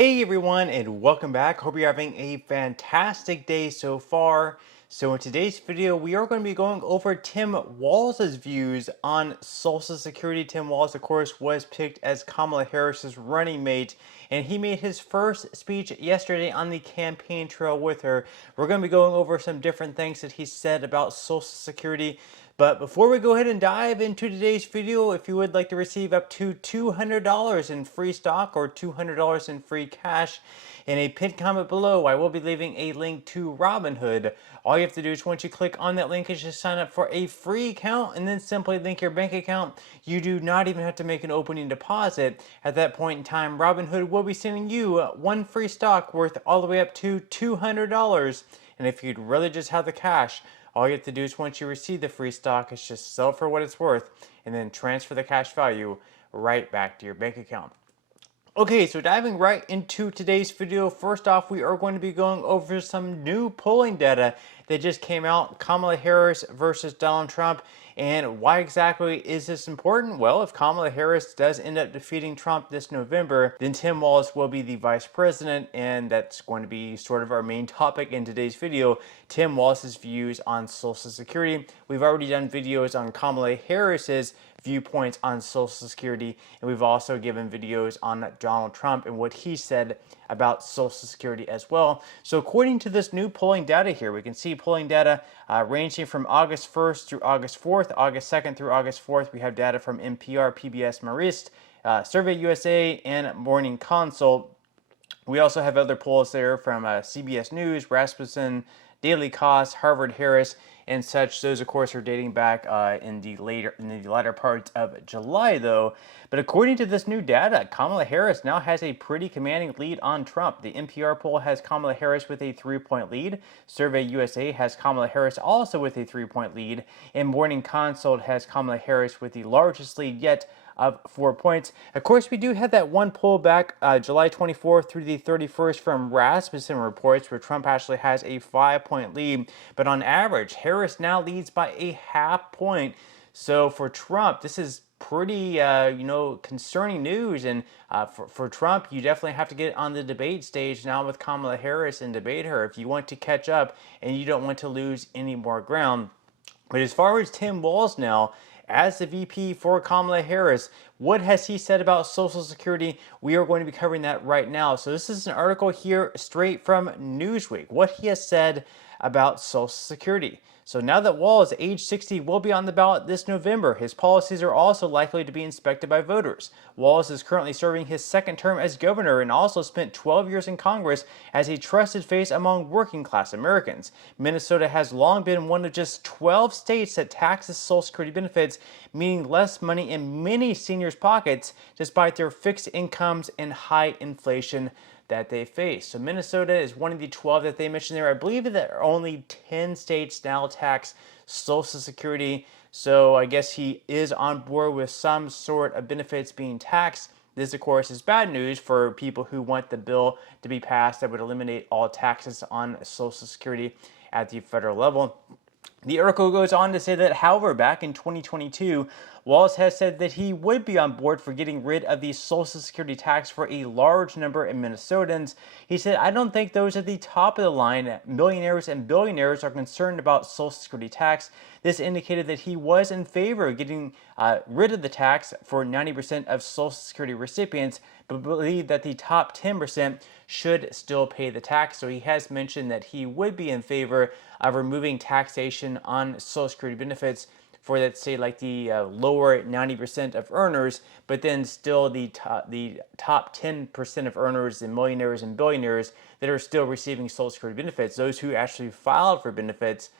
Hey everyone, and welcome back. Hope you're having a fantastic day so far. So in today's video, we are going to be going over Tim Walz's views on Social Security. Tim Walz, of course, was picked as Kamala Harris's running mate, and he made his first speech yesterday on the campaign trail with her. We're going to be going over some different things that he said about Social Security. But before we go ahead and dive into today's video, if you would like to receive up to $200 in free stock or $200 in free cash, in a pinned comment below, I will be leaving a link to Robinhood. All you have to do is once you click on that link is just sign up for a free account and then simply link your bank account. You do not even have to make an opening deposit. At that point in time, Robinhood will be sending you one free stock worth all the way up to $200. And if you'd really just have the cash, all you have to do is once you receive the free stock is just sell it for what it's worth and then transfer the cash value right back to your bank account. Okay, so diving right into today's video, first off, we are going to be going over some new polling data that just came out, Kamala Harris versus Donald Trump. And why exactly is this important? Well, if Kamala Harris does end up defeating Trump this November, then Tim Walz will be the vice president, and that's going to be sort of our main topic in today's video, Tim Walz's views on Social Security. We've already done videos on Kamala Harris's viewpoints on Social Security, and we've also given videos on Donald Trump and what he said about Social Security as well. So according to this new polling data here, we can see polling data ranging from August 1st through August 4th, August 2nd through August 4th. We have data from NPR, PBS Marist, Survey USA, and Morning Consult. We also have other polls there from CBS News, Rasmussen, Daily Kos, Harvard Harris, and such. Those, of course, are dating back in the latter part of July, though. But according to this new data, Kamala Harris now has a pretty commanding lead on Trump. The NPR poll has Kamala Harris with a 3-point lead. Survey USA has Kamala Harris also with a 3-point lead. And Morning Consult has Kamala Harris with the largest lead yet of 4 points. Of course, we do have that one poll back July 24th through the 31st from Rasmussen reports where Trump actually has a 5-point lead. But on average, Harris now leads by a half point. So for Trump, this is pretty, concerning news. And for Trump, you definitely have to get on the debate stage now with Kamala Harris and debate her if you want to catch up and you don't want to lose any more ground. But as far as Tim Walz now, as the VP for Kamala Harris, what has he said about Social Security? We are going to be covering that right now. So this is an article here straight from Newsweek, what he has said about Social Security. So now that Walz, age 60, will be on the ballot this November, his policies are also likely to be inspected by voters. Walz is currently serving his second term as governor and also spent 12 years in Congress as a trusted face among working-class Americans. Minnesota has long been one of just 12 states that taxes Social Security benefits, meaning less money in many seniors' pockets despite their fixed incomes and high inflation that they face. So Minnesota is one of the 12 that they mentioned there. I believe that there are only 10 states now tax Social Security. So I guess he is on board with some sort of benefits being taxed. This, of course, is bad news for people who want the bill to be passed that would eliminate all taxes on Social Security at the federal level. The article goes on to say that, however, back in 2022, Walz has said that he would be on board for getting rid of the Social Security tax for a large number of Minnesotans. He said, "I don't think those at the top of the line, millionaires and billionaires, are concerned about Social Security tax." This indicated that he was in favor of getting rid of the tax for 90% of Social Security recipients, but believed that the top 10% should still pay the tax. So he has mentioned that he would be in favor of removing taxation on Social Security benefits for, let's say, like the lower 90% of earners, but then still the top 10% of earners, the millionaires and billionaires that are still receiving Social Security benefits, those who actually filed for benefits,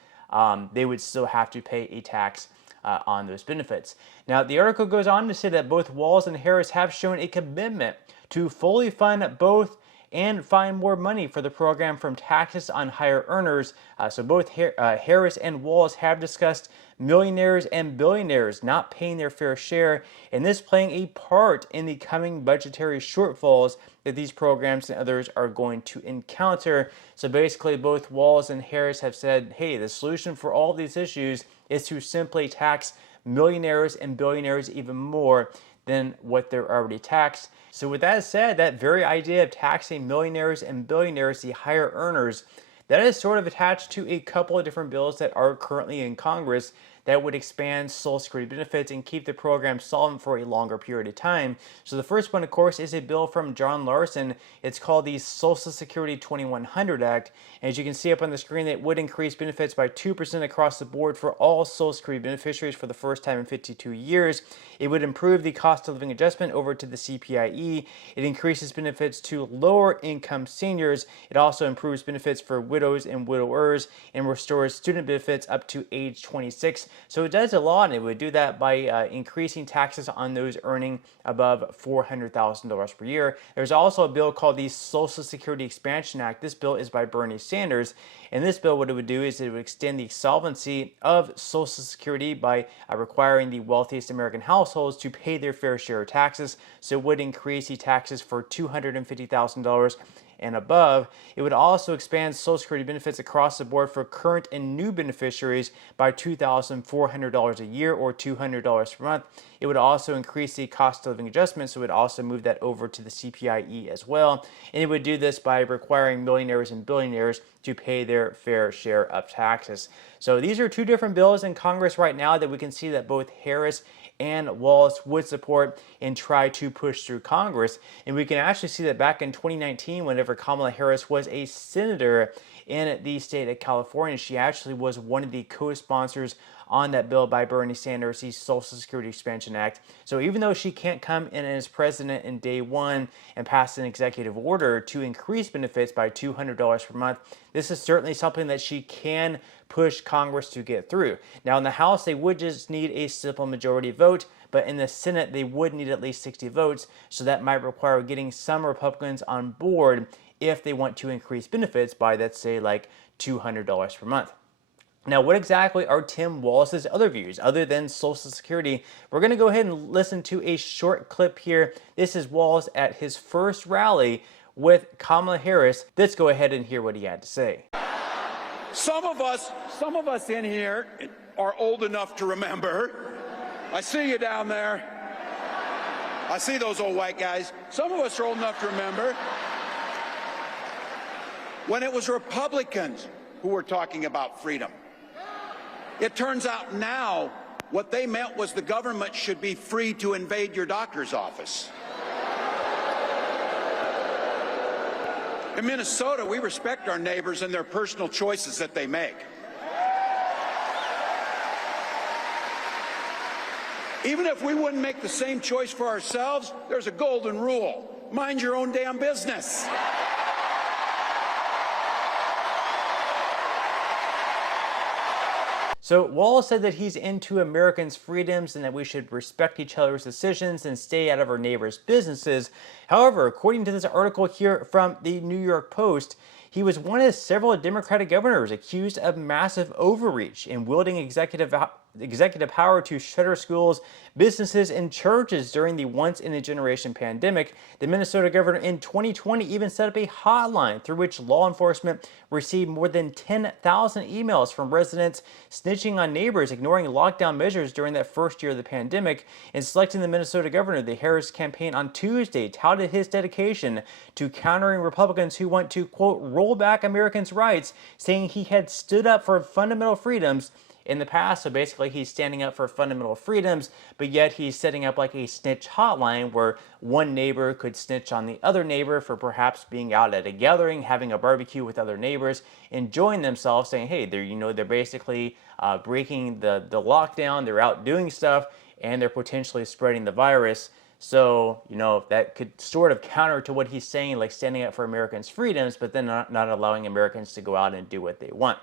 they would still have to pay a tax on those benefits. Now, the article goes on to say that both Walz and Harris have shown a commitment to fully fund both and find more money for the program from taxes on higher earners. So both Harris and Walz have discussed millionaires and billionaires not paying their fair share, and this playing a part in the coming budgetary shortfalls that these programs and others are going to encounter. So basically, both Walz and Harris have said, hey, the solution for all these issues is to simply tax millionaires and billionaires even more than what they're already taxed. So with that said, that very idea of taxing millionaires and billionaires, the higher earners, that is sort of attached to a couple of different bills that are currently in Congress that would expand Social Security benefits and keep the program solvent for a longer period of time. So the first one, of course, is a bill from John Larson. It's called the Social Security 2100 Act. And as you can see up on the screen, it would increase benefits by 2% across the board for all Social Security beneficiaries for the first time in 52 years. It would improve the cost of living adjustment over to the CPIE. It increases benefits to lower income seniors. It also improves benefits for widows and widowers and restores student benefits up to age 26. So it does a lot, and it would do that by increasing taxes on those earning above $400,000 per year. There's also a bill called the Social Security Expansion Act. This bill is by Bernie Sanders, and this bill, what it would do is it would extend the solvency of Social Security by requiring the wealthiest American households to pay their fair share of taxes. So it would increase the taxes for $250,000 and above. It would also expand Social Security benefits across the board for current and new beneficiaries by $2,400 a year or $200 per month. It would also increase the cost of living adjustment, so it would also move that over to the CPIE as well. And it would do this by requiring millionaires and billionaires to pay their fair share of taxes. So these are two different bills in Congress right now that we can see that both Harris and Walz would support and try to push through Congress. And we can actually see that back in 2019, whenever Kamala Harris was a senator in the state of California, she actually was one of the co-sponsors on that bill by Bernie Sanders, the Social Security Expansion Act. So even though she can't come in as president in day one and pass an executive order to increase benefits by $200 per month, this is certainly something that she can push Congress to get through. Now in the House, they would just need a simple majority vote, but in the Senate, they would need at least 60 votes, so that might require getting some Republicans on board if they want to increase benefits by, let's say, like $200 per month. Now, what exactly are Tim Walz's other views other than Social Security? We're going to go ahead and listen to a short clip here. This is Walz at his first rally with Kamala Harris. Let's go ahead and hear what he had to say. Some of us in here are old enough to remember. I see you down there. I see those old white guys. Some of us are old enough to remember when it was Republicans who were talking about freedom. It turns out now what they meant was the government should be free to invade your doctor's office. In Minnesota, we respect our neighbors and their personal choices that they make. Even if we wouldn't make the same choice for ourselves, there's a golden rule. Mind your own damn business. So Walz said that he's into Americans' freedoms and that we should respect each other's decisions and stay out of our neighbors' businesses. However, according to this article here from the New York Post, he was one of several Democratic governors accused of massive overreach in wielding executive power to shutter schools, businesses, and churches during the once-in-a-generation pandemic. The Minnesota governor in 2020 even set up a hotline through which law enforcement received more than 10,000 emails from residents snitching on neighbors, ignoring lockdown measures during that first year of the pandemic. In selecting the Minnesota governor, the Harris campaign on Tuesday touted his dedication to countering Republicans who want to, quote, roll back Americans' rights, saying he had stood up for fundamental freedoms in the past. So basically he's standing up for fundamental freedoms, but yet he's setting up like a snitch hotline where one neighbor could snitch on the other neighbor for perhaps being out at a gathering, having a barbecue with other neighbors, enjoying themselves, saying, hey, they're basically breaking the lockdown, they're out doing stuff, and they're potentially spreading the virus. So, that could sort of counter to what he's saying, like standing up for Americans' freedoms, but then not allowing Americans to go out and do what they want.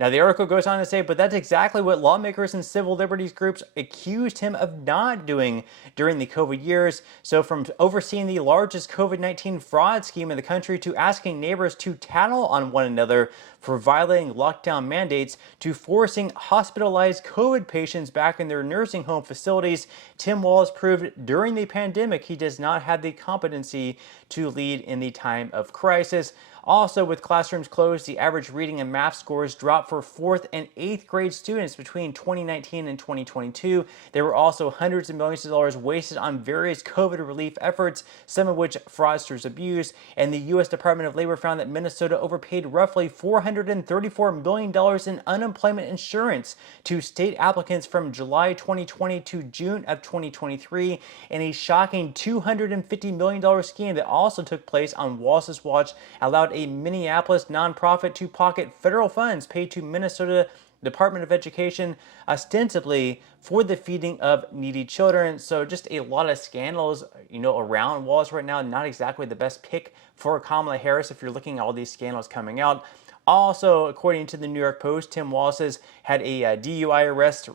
Now, the article goes on to say, but that's exactly what lawmakers and civil liberties groups accused him of not doing during the COVID years. So from overseeing the largest COVID-19 fraud scheme in the country to asking neighbors to tattle on one another for violating lockdown mandates to forcing hospitalized COVID patients back in their nursing home facilities, Tim Walz proved during the pandemic he does not have the competency to lead in the time of crisis. Also, with classrooms closed, the average reading and math scores dropped for 4th and 8th grade students between 2019 and 2022. There were also hundreds of millions of dollars wasted on various COVID relief efforts, some of which fraudsters abused. And the U.S. Department of Labor found that Minnesota overpaid roughly $434 million in unemployment insurance to state applicants from July 2020 to June of 2023, and a shocking $250 million scheme that also took place on Walz's watch allowed a Minneapolis nonprofit to pocket federal funds paid to Minnesota Department of Education ostensibly for the feeding of needy children. So just a lot of scandals, around Walz right now. Not exactly the best pick for Kamala Harris if you're looking at all these scandals coming out. Also, according to the New York Post, Tim Walz has had a DUI arrest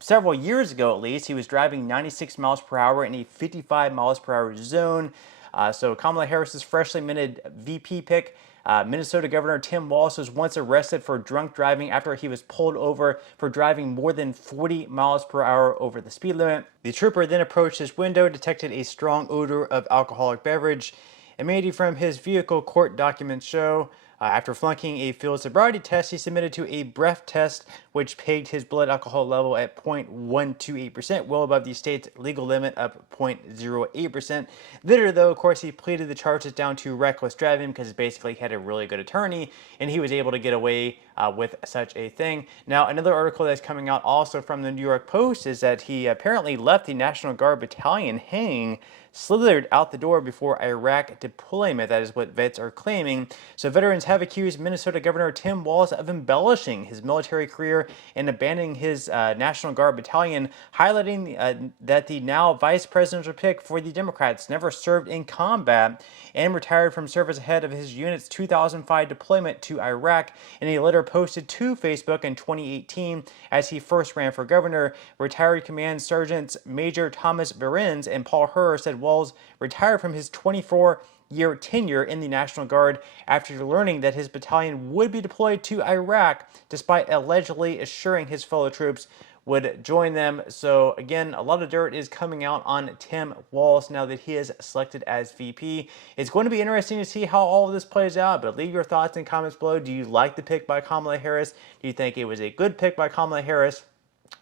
several years ago at least. He was driving 96 miles per hour in a 55 miles per hour zone. So Kamala Harris's freshly minted VP pick. Minnesota Governor Tim Walz was once arrested for drunk driving after he was pulled over for driving more than 40 miles per hour over the speed limit. The trooper then approached his window, detected a strong odor of alcoholic beverage, emanating from his vehicle, court documents show. After flunking a field sobriety test, he submitted to a breath test, which pegged his blood alcohol level at 0.128%, well above the state's legal limit of 0.08%. Later, though, of course, he pleaded the charges down to reckless driving because basically he had a really good attorney, and he was able to get away with such a thing. Now, another article that's coming out also from the New York Post is that he apparently left the National Guard battalion hanging, slithered out the door before Iraq deployment. That is what vets are claiming. So veterans have accused Minnesota Governor Tim Walz of embellishing his military career and abandoning his National Guard battalion, highlighting that the now vice presidential pick for the Democrats never served in combat and retired from service ahead of his unit's 2005 deployment to Iraq. In a letter posted to Facebook in 2018 as he first ran for governor, retired Command Sergeants Major Thomas Behrens and Paul Herr said Walz retired from his 24-year tenure in the National Guard after learning that his battalion would be deployed to Iraq, despite allegedly assuring his fellow troops would join them. So again, a lot of dirt is coming out on Tim Walz now that he is selected as VP. It's going to be interesting to see how all of this plays out, but leave your thoughts in comments below. Do you like the pick by Kamala Harris? Do you think it was a good pick by Kamala Harris?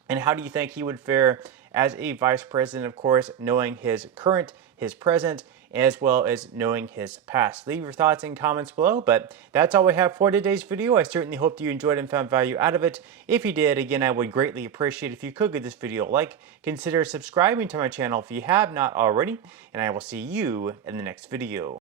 And how do you think he would fare as a vice president, of course, knowing his current, his present, as well as knowing his past? Leave your thoughts in comments below, but that's all we have for today's video. I certainly hope you enjoyed and found value out of it. If you did, again, I would greatly appreciate if you could give this video a like. Consider subscribing to my channel if you have not already, and I will see you in the next video.